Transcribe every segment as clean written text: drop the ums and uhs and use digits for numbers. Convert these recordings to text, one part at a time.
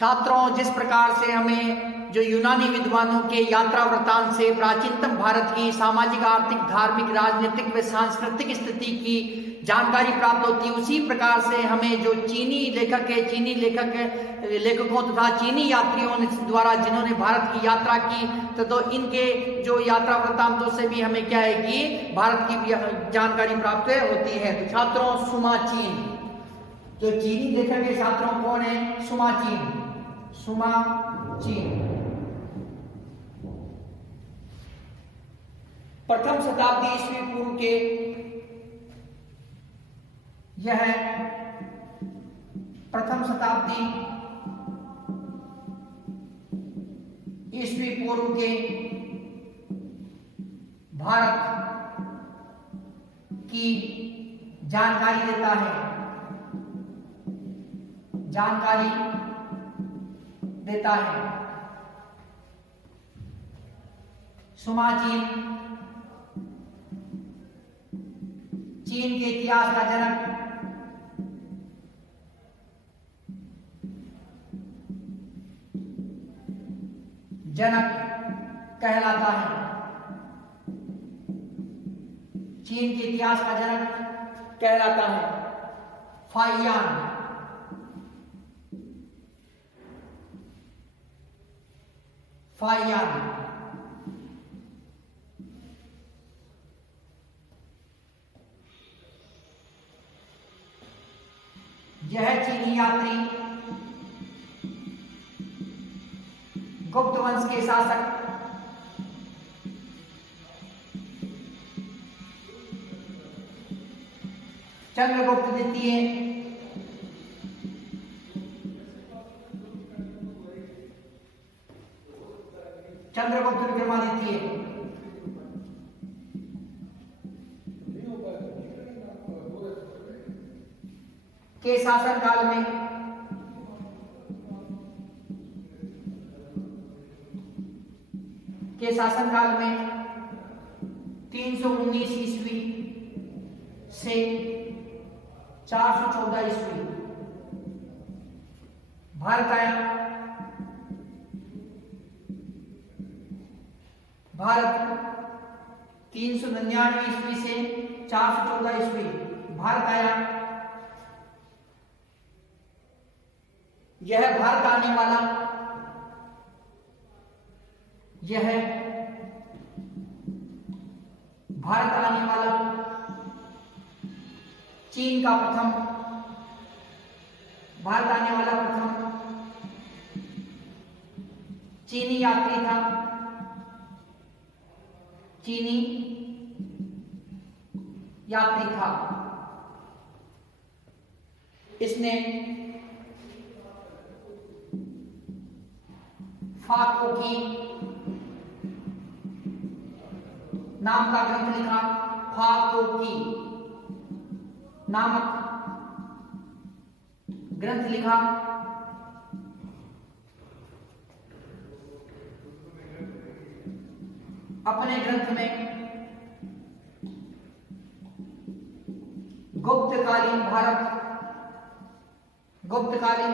छात्रों, जिस प्रकार से हमें जो यूनानी विद्वानों के यात्रा वृत्तांत से प्राचीनतम भारत की सामाजिक, आर्थिक, धार्मिक, राजनीतिक व सांस्कृतिक स्थिति की जानकारी प्राप्त होती है, उसी प्रकार से हमें जो चीनी लेखकों तथा चीनी यात्रियों द्वारा जिन्होंने भारत की यात्रा की, तो इनके जो यात्रा वृत्तांतों से भी हमें क्या है कि भारत की जानकारी प्राप्त होती है। तो छात्रों, सुमा चीन, जो चीनी लेखक के छात्रों कौन है? सुमा चीन। प्रथम शताब्दी ईस्वी पूर्व के यह प्रथम शताब्दी ईस्वी पूर्व के भारत की जानकारी देता है, सुमा चीन चीन के इतिहास का जनक कहलाता है। चीन के इतिहास का जनक कहलाता है फाहियान। यह चीनी यात्री गुप्त वंश के शासक चंद्रगुप्त द्वितीय चंद्रगुप्त विक्रमादित्य के शासनकाल में के शासनकाल में 319 ईस्वी से 414 ईस्वी भारत आया। भारत 399 ईस्वी से 414 ईस्वी भारत आया। यह भारत आने वाला चीन का प्रथम चीनी यात्री था। इसने फाकोकी नाम का ग्रंथ लिखा। फाकोकी नामक ग्रंथ लिखा। अपने ग्रंथ में गुप्तकालीन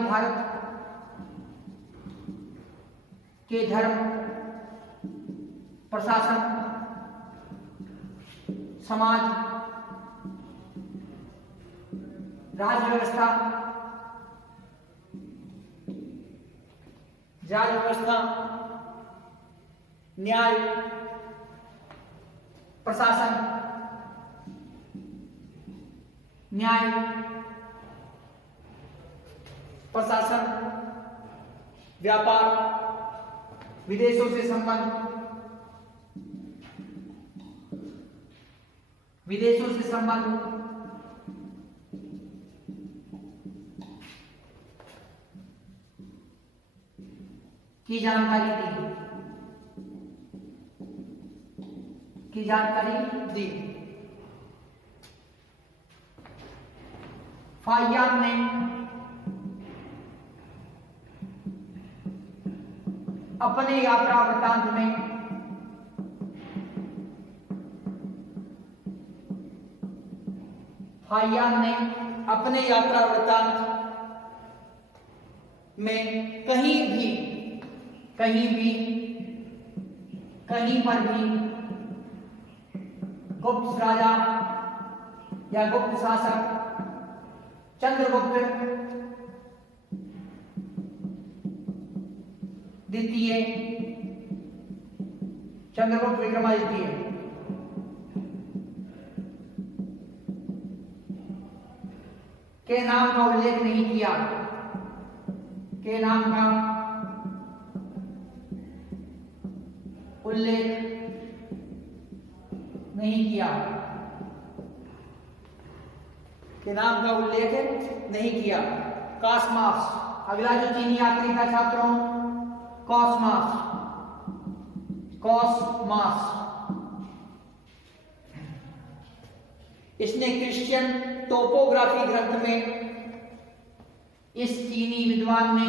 भारत के धर्म, प्रशासन, समाज, राज्य व्यवस्था, न्याय, प्रशासन, व्यापार, विदेशों से संबंध की जानकारी दी। फाहियान ने अपने यात्रा वृत्तांत में में कहीं पर भी गुप्त राजा या गुप्त शासक चंद्रगुप्त द्वितीय, चंद्रगुप्त विक्रमादित्य के नाम का उल्लेख नहीं किया, के नाम का उल्लेख नहीं किया, के नाम का उल्लेख नहीं किया। कॉसमॉस, अगला जो चीनी यात्री था छात्रों, कॉसमॉस, इसने क्रिश्चियन टोपोग्राफी ग्रंथ में, इस चीनी विद्वान ने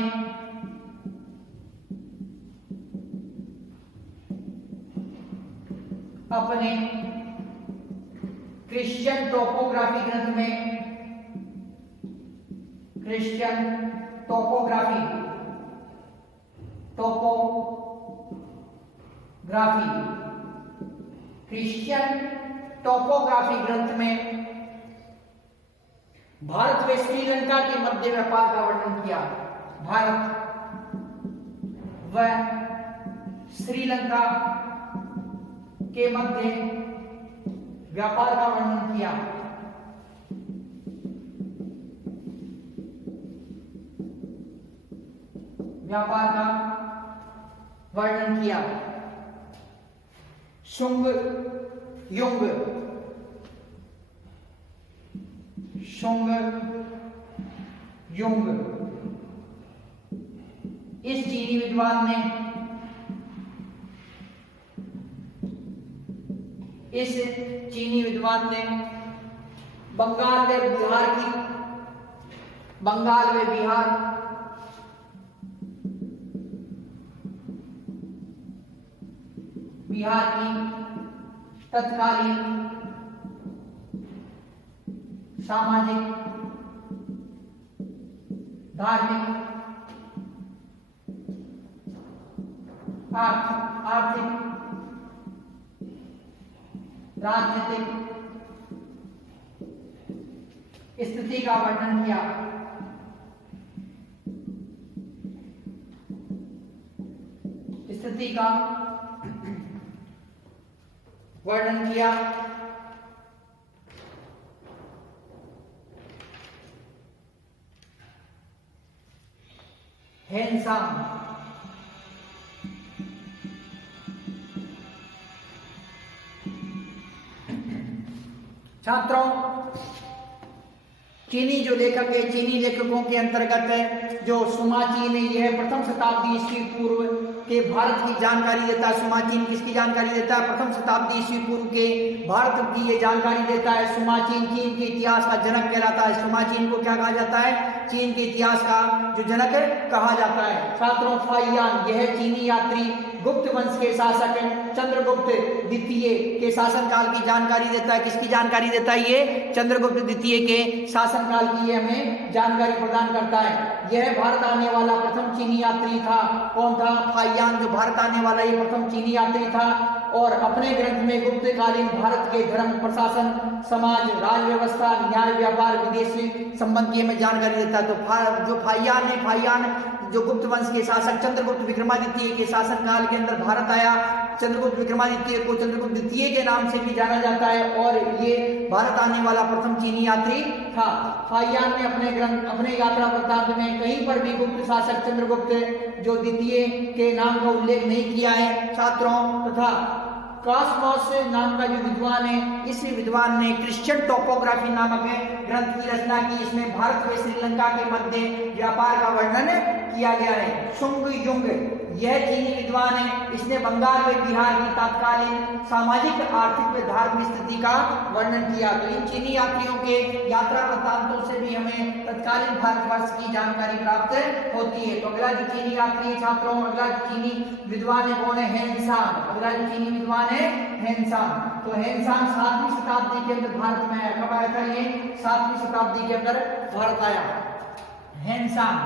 अपने क्रिश्चियन टोपोग्राफी ग्रंथ में, क्रिश्चियन टोपोग्राफी क्रिश्चियन टोपोग्राफी ग्रंथ में भारत व श्रीलंका के मध्य व्यापार का वर्णन किया। भारत व श्रीलंका के मध्य व्यापार का वर्णन किया। व्यापार का वर्णन किया। शुंग युंग, इस चीनी विद्वान ने बंगाल व बिहार की तत्कालीन सामाजिक, धार्मिक, आर्थिक, राजनीतिक स्थिति का वर्णन किया। हेनसांग, छात्रों चीनी जो लेखक है, चीनी लेखकों के अंतर्गत जो सुमा चीन है, यह प्रथम शताब्दी ईस्वी पूर्व के भारत की जानकारी देता है। सुमा चीन किसकी जानकारी देता है? प्रथम शताब्दी ईस्वी पूर्व के भारत की ये जानकारी देता है। सुमा चीन चीन के इतिहास का जनक कहलाता है। सुमा चीन को क्या कहा जाता है? चीन के इतिहास का जो जनक कहा जाता है। छात्रों फाहियान, यह चीनी यात्री गुप्त वंश के शासक चंद्रगुप्त द्वितीय के शासनकाल की जानकारी देता है। किसकी जानकारी देता है? ये चंद्रगुप्त द्वितीय के शासनकाल की ये हमें जानकारी प्रदान करता है। यह भारत आने वाला प्रथम चीनी यात्री था। कौन था? फाहियान, जो भारत आने वाला ये प्रथम चीनी यात्री था। और अपने ग्रंथ में गुप्तकालीन भारत के धर्म, प्रशासन, समाज, राज व्यवस्था, न्याय, व्यापार, विदेशी संबंध की हमें जानकारी देता है। तो जो फाहियान जो गुप्त वंश के शासक चंद्रगुप्त विक्रमादित्य के शासनकाल के अंदर भारत आया। चंद्रगुप्त विक्रमादित्य को चंद्रगुप्त द्वितीय के नाम से भी जाना जाता है और ये भारत आने वाला प्रथम चीनी यात्री था। फाहियान ने अपने ग्रंथ, अपने यात्रा वृत्तांत में कहीं पर भी गुप्त शासक चंद्रगुप्त जो द्वितीय के नाम का उल्लेख नहीं किया है। छात्रों तथा कॉसमॉस नाम का जो विद्वान है, इस विद्वान ने क्रिश्चियन टोपोग्राफी नामक ग्रंथ की रचना की। इसमें भारत व श्रीलंका के मध्य व्यापार का वर्णन किया गया है। शुंग युंग, यह चीनी विद्वान है। इसने बंगाल व बिहार की तत्कालीन सामाजिक, आर्थिक व धार्मिक स्थिति का वर्णन किया। तो इन चीनी यात्रियों के यात्रा वृत्तांतों से भी हमें तत्कालीन भारतवर्ष की जानकारी प्राप्त होती है। तो अगला जो चीनी यात्री छात्रों, अगला जो चीनी विद्वान है कौन है? हेनसांग। अगला जो चीनी विद्वान है हेनसांग। तो हेनसांग 7वीं शताब्दी के अंदर भारत में आया। कब आया था ये? 7वीं शताब्दी के अंदर भारत आया हेनसांग।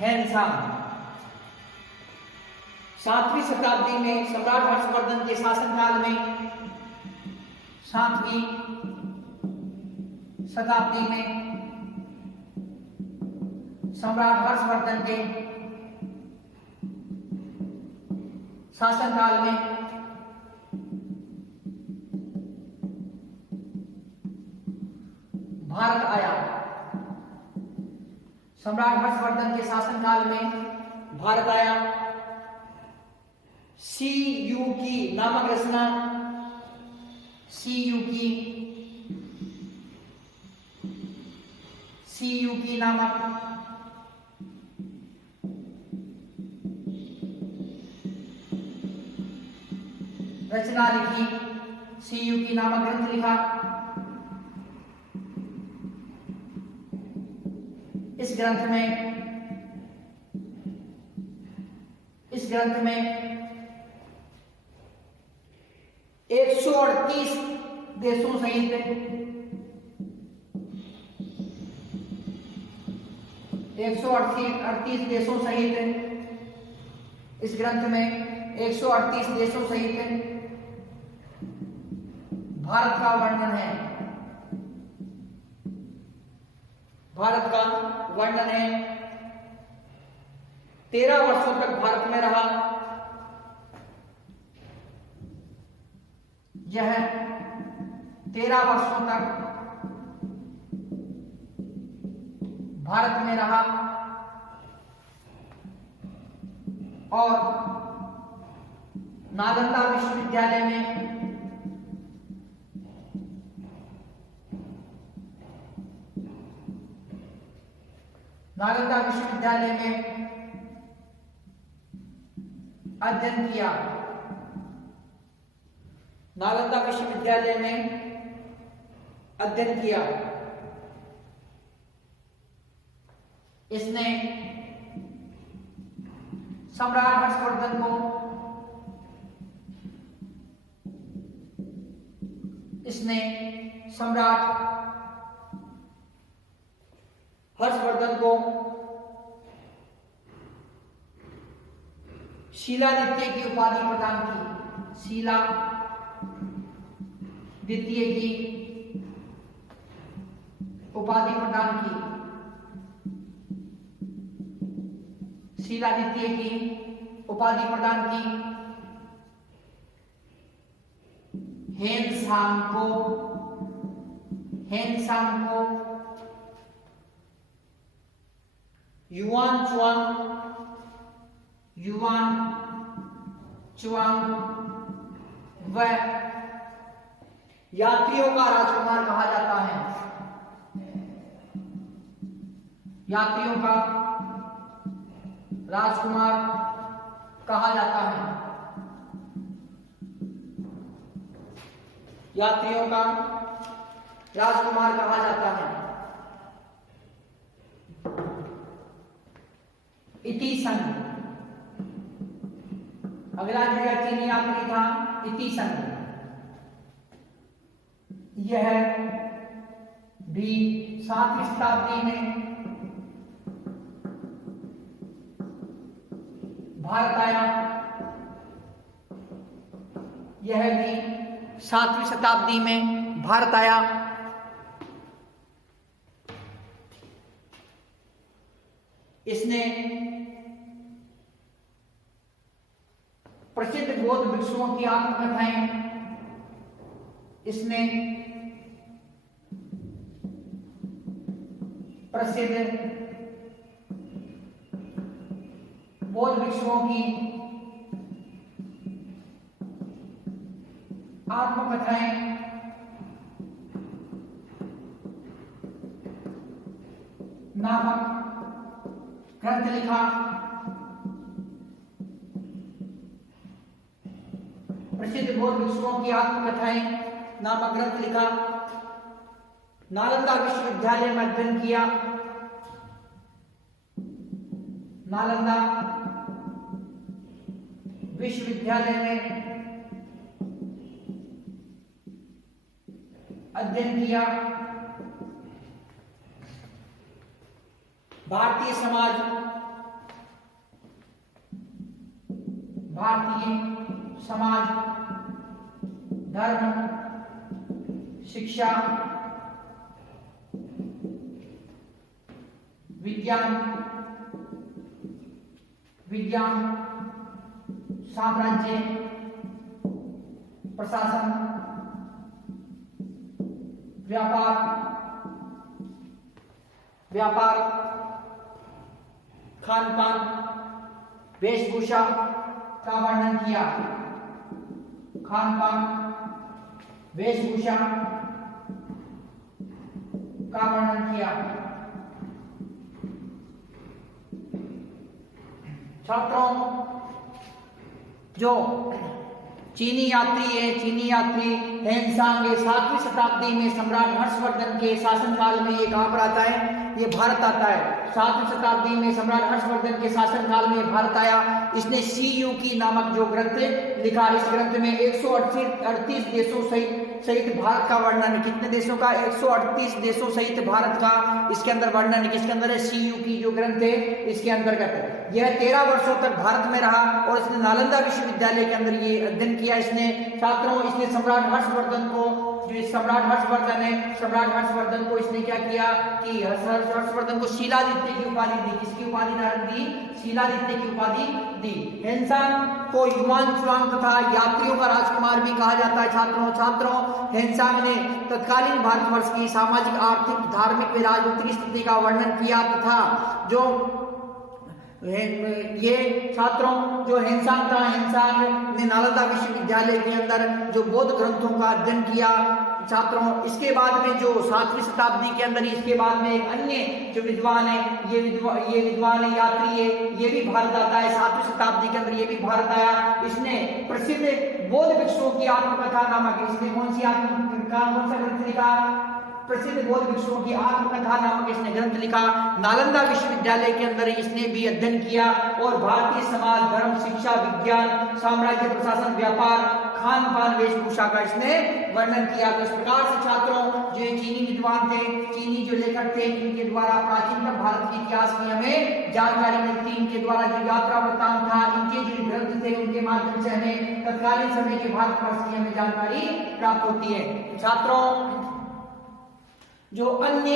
हैंडसम। 7वीं शताब्दी में सम्राट हर्षवर्धन के शासनकाल में, 7वीं शताब्दी में सम्राट हर्षवर्धन के शासनकाल में भारत आया। सम्राट हर्षवर्धन के शासनकाल में भारत आया। सीयूकी नामक रचना, सीयूकी नामक रचना लिखी, सीयूकी नामक ग्रंथ लिखा। इस ग्रंथ में 138 देशों सहित 138 देशों सहित इस ग्रंथ में 138 देशों सहित भारत का वर्णन है। भारत का वर्णन है। 13 वर्षों तक भारत में रहा। यह 13 वर्षों तक भारत में रहा और नालंदा विश्वविद्यालय में अध्ययन किया। नालंदा विश्वविद्यालय में अध्ययन किया। इसने सम्राट हर्षवर्धन को शिलादित्य की उपाधि प्रदान की। शिलादित्य की उपाधि प्रदान की। शिलादित्य की उपाधि प्रदान की। हेनसांग को युआन चुआंग व यात्रियों का राजकुमार कहा जाता है। यात्रियों का राजकुमार कहा जाता है। यात्रियों का राजकुमार कहा जाता है। इतिसन, अगला जो चीनी यात्री था इतिसन, यह भी 7वीं शताब्दी में भारत आया। यह भी 7वीं शताब्दी में भारत आया। इसने प्रसिद्ध बौद्ध भिक्षुओं की आत्मकथाएं, इसने प्रसिद्ध बौद्ध भिक्षुओं की आत्मकथाएं नामक ग्रंथ लिखा। प्रसिद्ध बौद्ध भिक्षुओं की आत्मकथाएं नामक ग्रंथ लिखा। नालंदा विश्वविद्यालय में अध्ययन किया। नालंदा विश्वविद्यालय में अध्ययन किया। भारतीय समाज भारतीय समाज, धर्म, शिक्षा, विज्ञान, साम्राज्य, प्रशासन, व्यापार, खान पान, वेशभूषा का वर्णन किया। खान पान, वेशभूषा का वर्णन किया। छात्रों, जो चीनी यात्री हेनसांग 7वीं शताब्दी में सम्राट हर्षवर्धन के शासनकाल में ये कहां पर आता है? ये भारत आता है। 7वीं शताब्दी में सम्राट हर्षवर्धन के शासनकाल में भारत आया। इसने सीयूकी नामक जो ग्रंथ लिखा, इस ग्रंथ में 138 देशों सहित भारत का वर्णन, कितने देशों का? 138 देशों सहित भारत का इसके अंदर वर्णन, किसके अंदर है? सीयूकी जो ग्रंथ है इसके अंतर्गत है। यह 13 वर्षों तक भारत में रहा और इसने नालंदा विश्वविद्यालय के अंदर ये अध्ययन किया। इसने छात्रों, इसने सम्राट हर्षवर्धन को, जो सम्राट हर्षवर्धन है, सम्राट हर्षवर्धन को इसने क्या किया कि हर्षवर्धन को शिलादित्य की उपाधि दी। किसकी उपाधि धारण दी? शिलादित्य की उपाधि दी। हेनसांग को युवान चुआंग तथा यात्रियों का राजकुमार भी कहा जाता है। छात्रों, हेनसांग ने तत्कालीन भारतवर्ष की सामाजिक, आर्थिक, धार्मिक व राजनीतिक स्थिति का वर्णन किया तथा जो ये छात्रों, जो हेनसांग था, हेनसांग ने नालंदा विश्वविद्यालय के अंदर जो बौद्ध ग्रंथों का अध्ययन किया। छात्रों, इसके बाद में जो 7वीं शताब्दी के अंदर, इसके बाद में एक अन्य जो विद्वान है, ये विद्वान है, यात्री है, ये भी भारत आता है। 7वीं शताब्दी के अंदर ये भी भारत आया। इसने प्रसिद्ध बौद्ध भिक्षुओं की आत्मकथा नामक, इसने कौन सा ग्रंथ लिखा? प्रसिद्ध बौद्ध भिक्षुओं की आत्मकथा नामक इसने ग्रंथ लिखा। नालंदा विश्वविद्यालय के अंदर इसने भी अध्ययन किया और भारतीय समाज, धर्म, शिक्षा, विज्ञान, साम्राज्य, प्रशासन, व्यापार, खान पान, वेशभूषा का इसने वर्णन किया। तो इस प्रकार से छात्रों, जो चीनी विद्वान थे, चीनी जो लेखक थे, इनके द्वारा प्राचीनतम भारत के इतिहास की हमें जानकारी मिलती। इनके द्वारा जो यात्रा वृत्तांत था, इनके जो ग्रंथ थे, उनके माध्यम से हमें तत्कालीन समय के भारतवर्ष की हमें जानकारी प्राप्त होती है। छात्रों, जो अन्य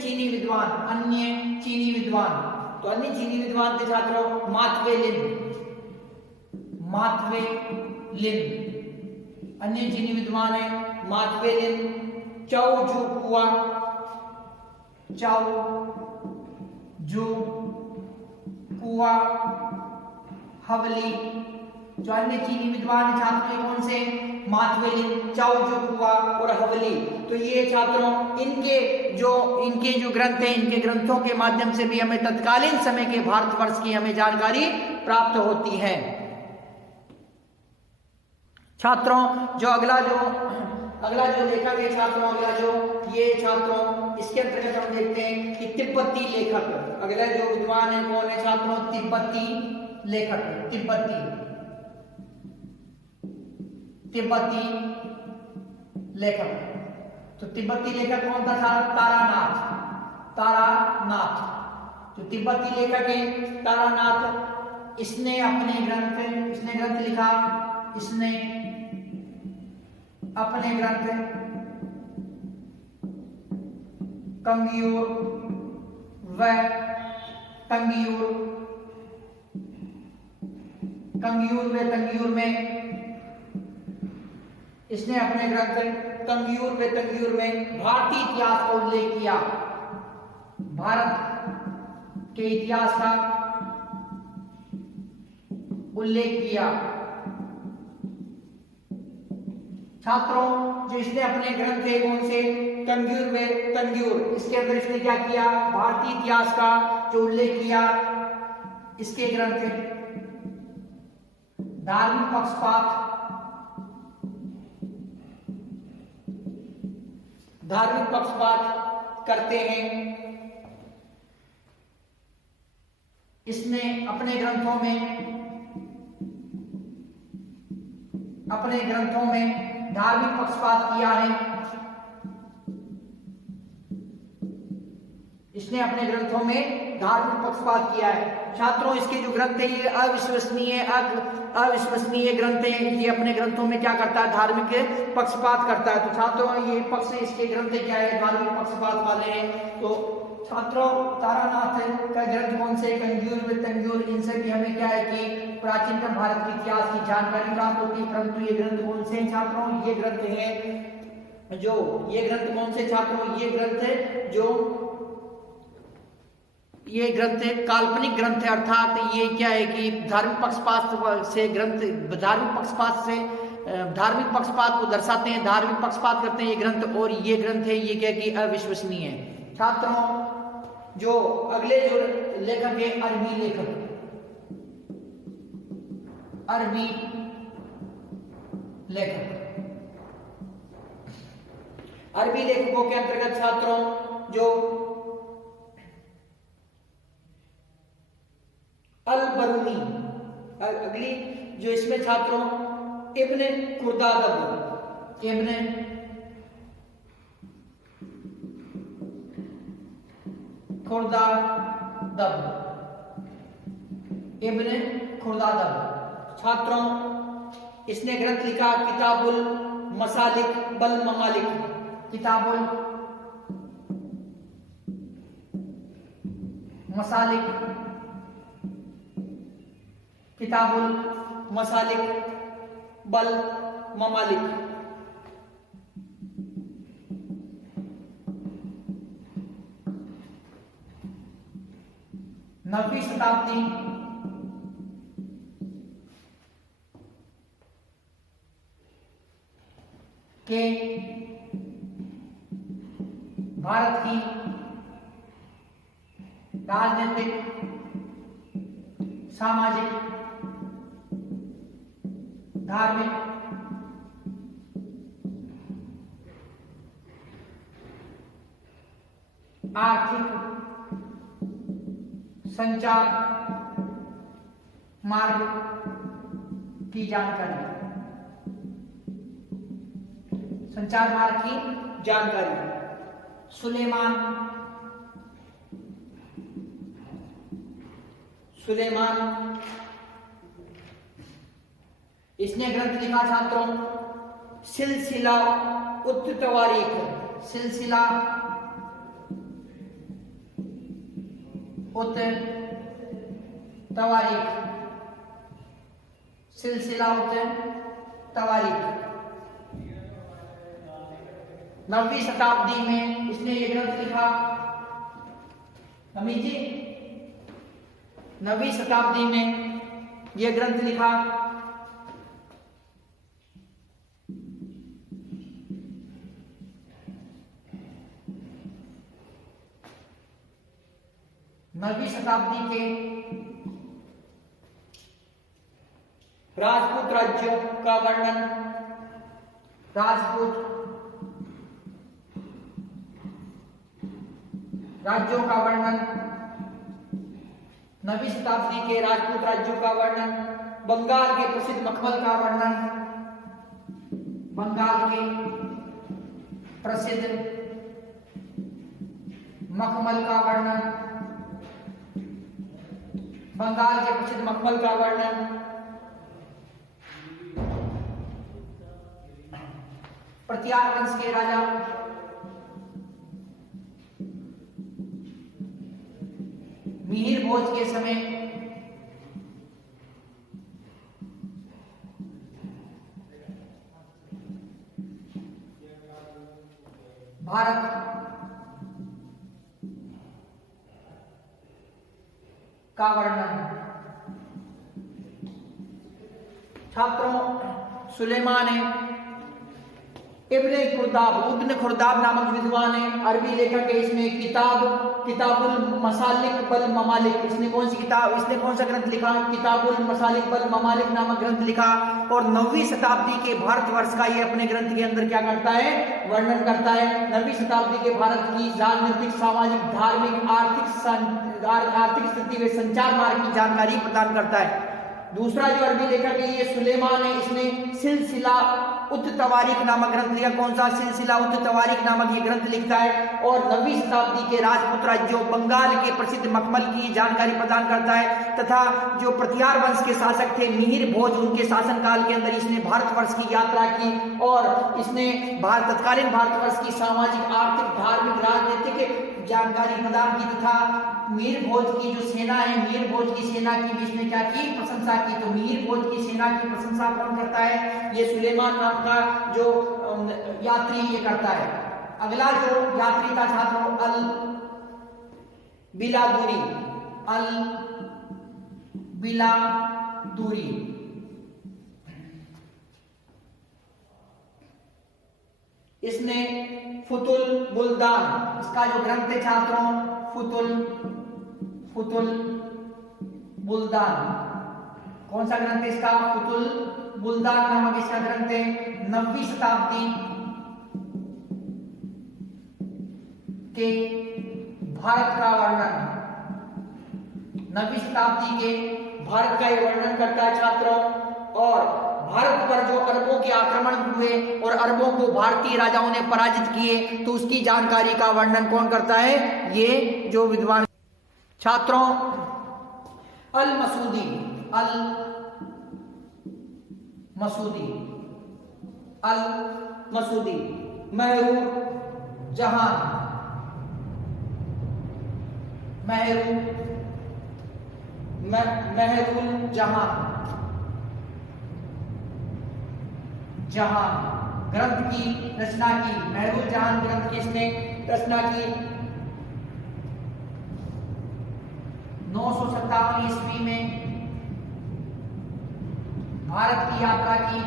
चीनी विद्वान, तो अन्य चीनी विद्वान थे छात्रों, मात्वेलिन, अन्य चीनी विद्वान है मात्वेलिन, चाओजुकुआ, हवली। जो अन्य चीनी विद्वान छात्रों कौन से? मात्वेलिन, चाओजुकुआ और हवली। तो ये छात्रों, इनके जो ग्रंथ हैं, इनके ग्रंथों के माध्यम से भी हमें तत्कालीन समय के भारतवर्ष की हमें जानकारी प्राप्त होती है। छात्रों, जो अगला जो लेखक है छात्रों, ये छात्रों, इसके अंतर्गत हम देखते हैं कि तिब्बती लेखक, अगला जो विद्वान है कौन है छात्रों? तिब्बती लेखक, तिब्बती लेखक। तो तिब्बती लेखक कौन था? तारानाथ। जो तिब्बती लेखक है तारानाथ, इसने अपने ग्रंथ लिखा। इसने अपने ग्रंथ कंगियूर में इसने अपने ग्रंथ तंगियूर में भारतीय इतिहास का उल्लेख किया। भारत के इतिहास का उल्लेख किया। छात्रों, जो इसने अपने ग्रंथ है कौन से? तंगियूर, इसके अंदर इसने क्या किया? भारतीय इतिहास का जो उल्लेख किया। इसके ग्रंथ धार्मिक पक्षपात करते हैं। इसने अपने ग्रंथों में धार्मिक पक्षपात किया है। इसने अपने ग्रंथों में धार्मिक पक्षपात किया है। छात्रों, इसके जो ग्रंथ है ये अविश्वसनीय, अविश्वसनीय ग्रंथ है। ये अपने ग्रंथों में क्या करता है, धार्मिक पक्षपात करता है। तो छात्रों ये पक्ष इसके ग्रंथ क्या है, धार्मिक पक्षपात वाले हैं। तो छात्रों तारानाथ का ग्रंथ कौन से, कंजूर वितंजूर, इनसे भी हमें क्या है कि प्राचीनतम भारत के इतिहास की जानकारी प्राप्त होती है। परंतु ये ग्रंथ कौन से हैं छात्रों, ये ग्रंथ है जो, ये ग्रंथ कौन से छात्रों, ये ग्रंथ है जो, ये ग्रंथ है काल्पनिक ग्रंथ है, अर्थात ये क्या है कि धार्मिक पक्षपात से ग्रंथ, धार्मिक पक्षपात को दर्शाते हैं, धार्मिक पक्षपात करते हैं ये ग्रंथ। और ये ग्रंथ है ये क्या कि अविश्वसनीय है। छात्रों जो अगले जो लेखक है, अरबी लेखक, अरबी लेखक, अरबी लेखकों के अंतर्गत छात्रों जो अल बरूनी, अगली जो इसमें छात्रों इब्ने खुर्दादब, इब्ने खुर्दादब, इब्ने खुर्दादब छात्रों इसने ग्रंथ लिखा किताबुल मसालिक बल ममालिक, किताबुल मसालिक, किताबुल मसालिक बल ममालिक। नवीं शताब्दी के भारत की राजनीतिक, सामाजिक, धार्मिक, आर्थिक, संचार मार्ग की जानकारी, संचार मार्ग की जानकारी। सुलेमान, सुलेमान इसने ग्रंथ लिखा छात्रों सिलसिला उत तवारीख, सिलसिला उत तवारीख, सिलसिला उत तवारीख। 9वीं शताब्दी में इसने ये ग्रंथ लिखा, अमित जी 9वीं शताब्दी में ये ग्रंथ लिखा। नवीं शताब्दी के राजपूत राज्यों का वर्णन, राजपूत राज्यों का वर्णन, नवीं शताब्दी के राजपूत राज्यों का वर्णन, बंगाल के प्रसिद्ध मखमल का वर्णन, बंगाल के प्रसिद्ध मखमल का वर्णन, बंगाल के प्रसिद्ध मखमल का वर्णन, प्रत्यार वंश के राजा मिहिर भोज के समय भारत का वर्णन। छात्रों सुलेमान है, इब्ने खुर्दाब नामक विद्वान है, अरबी लेखक है। इसमें किताबुल मसालिक बल ममालिक, इसने कौन सा ग्रंथ लिखा, किताबुल मसालिक बल ममालिक नामक ग्रंथ लिखा। और 9वीं शताब्दी के भारतवर्ष का ये अपने ग्रंथ के अंदर क्या करता है, वर्णन करता है। 9वीं शताब्दी के भारत की राजनीतिक, सामाजिक, धार्मिक, आर्थिक स्थिति व संचार मार्ग की जानकारी प्रदान करता है। दूसरा जो अरबी लेखक है ये सुलेमान है, इसने सिलसिला उत तवारीख नामक ग्रंथ लिखा। कौन सा? सिलसिला उत तवारीख नामक ये ग्रंथ लिखता है और 9वीं शताब्दी के राजपूत राज्यों बंगाल के प्रसिद्ध मखमल की जानकारी प्रदान करता है तथा जो प्रतिहार वंश के शासक थे मिहिर भोज, उनके शासनकाल के अंदर इसने भारतवर्ष की यात्रा की और इसने तत्कालीन भारतवर्ष की सामाजिक, आर्थिक, धार्मिक, राजनीतिक जानकारी प्रदान की तथा मिहिर भोज की जो सेना है, मिहिर भोज की सेना की भी इसने क्या की? प्रशंसा की। तो मिहिर भोज की सेना की प्रशंसा कौन करता है? ये सुलेमान नाम का जो यात्री ये करता है। अगला जो यात्री था छात्रों अल बिलादूरी, अल बिलादूरी। इसने फुतुल बुल्दान, इसका जो ग्रंथ है छात्रों फुतुल बुल्दान, कौन सा ग्रंथ है इसका? फुतुल बुल्दान नामक इसका ग्रंथ है। 9वीं शताब्दी के भारत का वर्णन, 9वीं शताब्दी के भारत का ये वर्णन करता है छात्रों। और भारत पर जो अरबों के आक्रमण हुए और अरबों को भारतीय राजाओं ने पराजित किए, तो उसकी जानकारी का वर्णन कौन करता है? ये जो विद्वान छात्रों अल मसूदी, अल मसूदी, अल मसूदी, महरूर जहान, महरुल जहान ग्रंथ की रचना की। महरुल जहान ग्रंथ की इसने रचना की 957 ईस्वी में भारत की यात्रा की।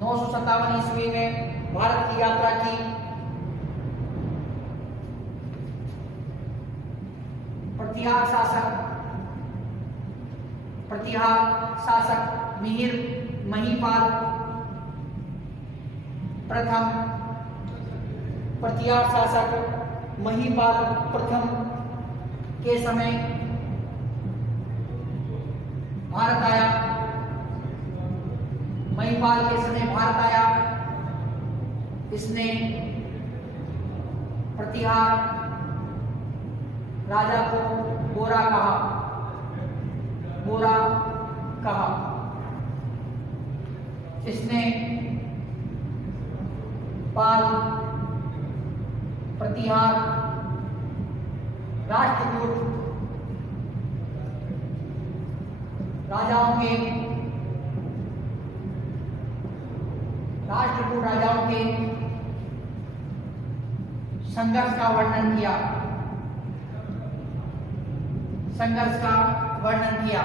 957 ईस्वी में भारत की यात्रा की। प्रतिहार शासक महीपाल प्रथम, प्रतिहार शासक महीपाल प्रथम के समय भारत आया। महीपाल के समय भारत आया। इसने प्रतिहार राजा को बोरा कहा। इसने पाल, प्रतिहार, राष्ट्रकूट राजाओं के संघर्ष का वर्णन किया।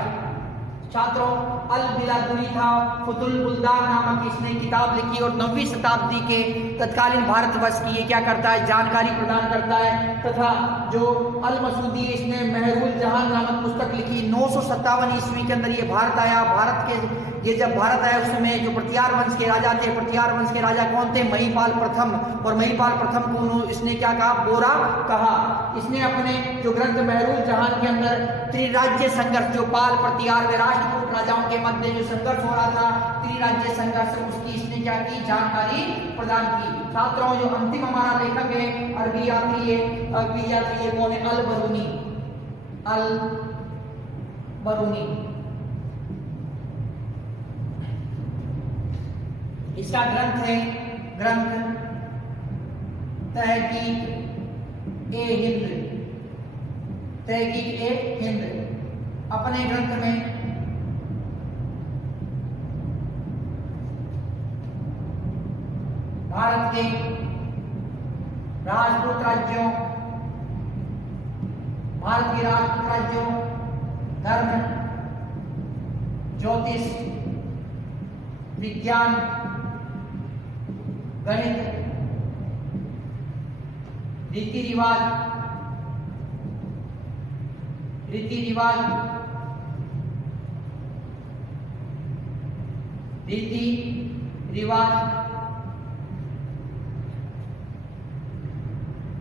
छात्रों अल बिलादुरी था, फुतुल बुल्दान नामक इसने किताब लिखी और 9वीं शताब्दी के तत्कालीन भारतवर्ष की ये क्या करता है? जानकारी प्रदान करता है। तथा जो अल मसूदी इसने महरुल जहान नामक पुस्तक लिखी। 957 ईस्वी के अंदर ये भारत आया। जब भारत आया उस समय जो प्रतिहार वंश के राजा थे, प्रतिहार वंश के राजा कौन थे? महीपाल प्रथम। और महीपाल प्रथम को इसने क्या कहा? बोरा कहा। इसने अपने जो ग्रंथ महरुल जहान के अंदर त्रिराज्य संघर्ष, जो पाल, प्रतिहार व राष्ट्रकूट राजाओं के मध्य जो संघर्ष हो रहा था, त्रिराज्य संघर्ष, उसकी इसने क्या की? जानकारी प्रदान की। छात्रों जो अंतिम हमारा लेखक है अरबी यात्री है कौन है? अल बरूनी। इसका ग्रंथ है तहकीक ए हिंद। अपने ग्रंथ में भारत के राजपूत राज्यों, धर्म, ज्योतिष, विज्ञान, गणित, रीति रिवाज,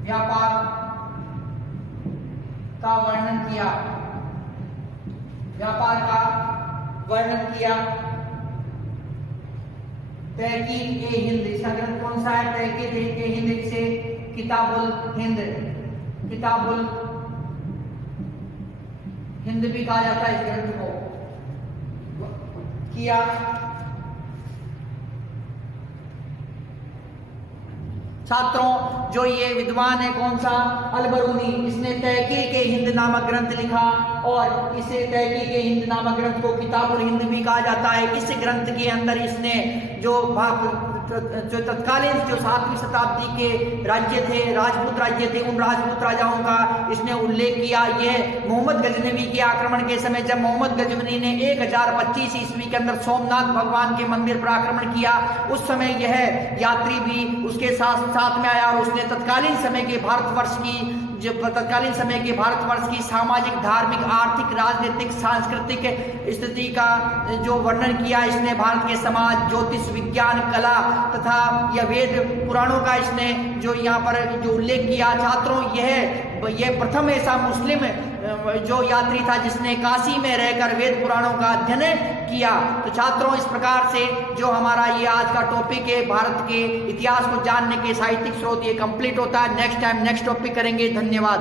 व्यापार का वर्णन किया। व्यापार का वर्णन किया। तहकीक-ए-हिंद, इसका ग्रंथ कौन सा है? तहकीक-ए-हिंद से किताबुल हिंद, किताबुल हिंद भी कहा जाता है इस ग्रंथ को, किया। छात्रों, जो ये विद्वान है कौन सा? अल-बरूनी, इसने तहकीक-ए-हिंद नामक ग्रंथ लिखा और इसे तहकीक-ए-हिंद नामक ग्रंथ को किताबुल हिंद भी कहा जाता है। इस ग्रंथ के अंदर इसने जो तत्कालीन जो 7वीं शताब्दी के राज्य थे, राजपूत राज्य थे, उन राजपूत राजाओं का इसने उल्लेख किया। यह मोहम्मद गजनवी के आक्रमण के समय, जब मोहम्मद गजनवी ने 1025 ईस्वी के अंदर सोमनाथ भगवान के मंदिर पर आक्रमण किया, उस समय यह यात्री भी उसके साथ में आया और उसने तत्कालीन समय के भारतवर्ष की सामाजिक, धार्मिक, आर्थिक, राजनीतिक, सांस्कृतिक स्थिति का जो वर्णन किया। इसने भारत के समाज, ज्योतिष, विज्ञान, कला तथा यह वेद पुराणों का इसने जो यहाँ पर जो उल्लेख किया। छात्रों, यह प्रथम ऐसा मुस्लिम जो यात्री था जिसने काशी में रहकर वेद पुराणों का अध्ययन किया। तो छात्रों, इस प्रकार से जो हमारा ये आज का टॉपिक है, भारत के इतिहास को जानने के साहित्यिक स्रोत, ये कंप्लीट होता है। नेक्स्ट टाइम नेक्स्ट टॉपिक करेंगे। धन्यवाद।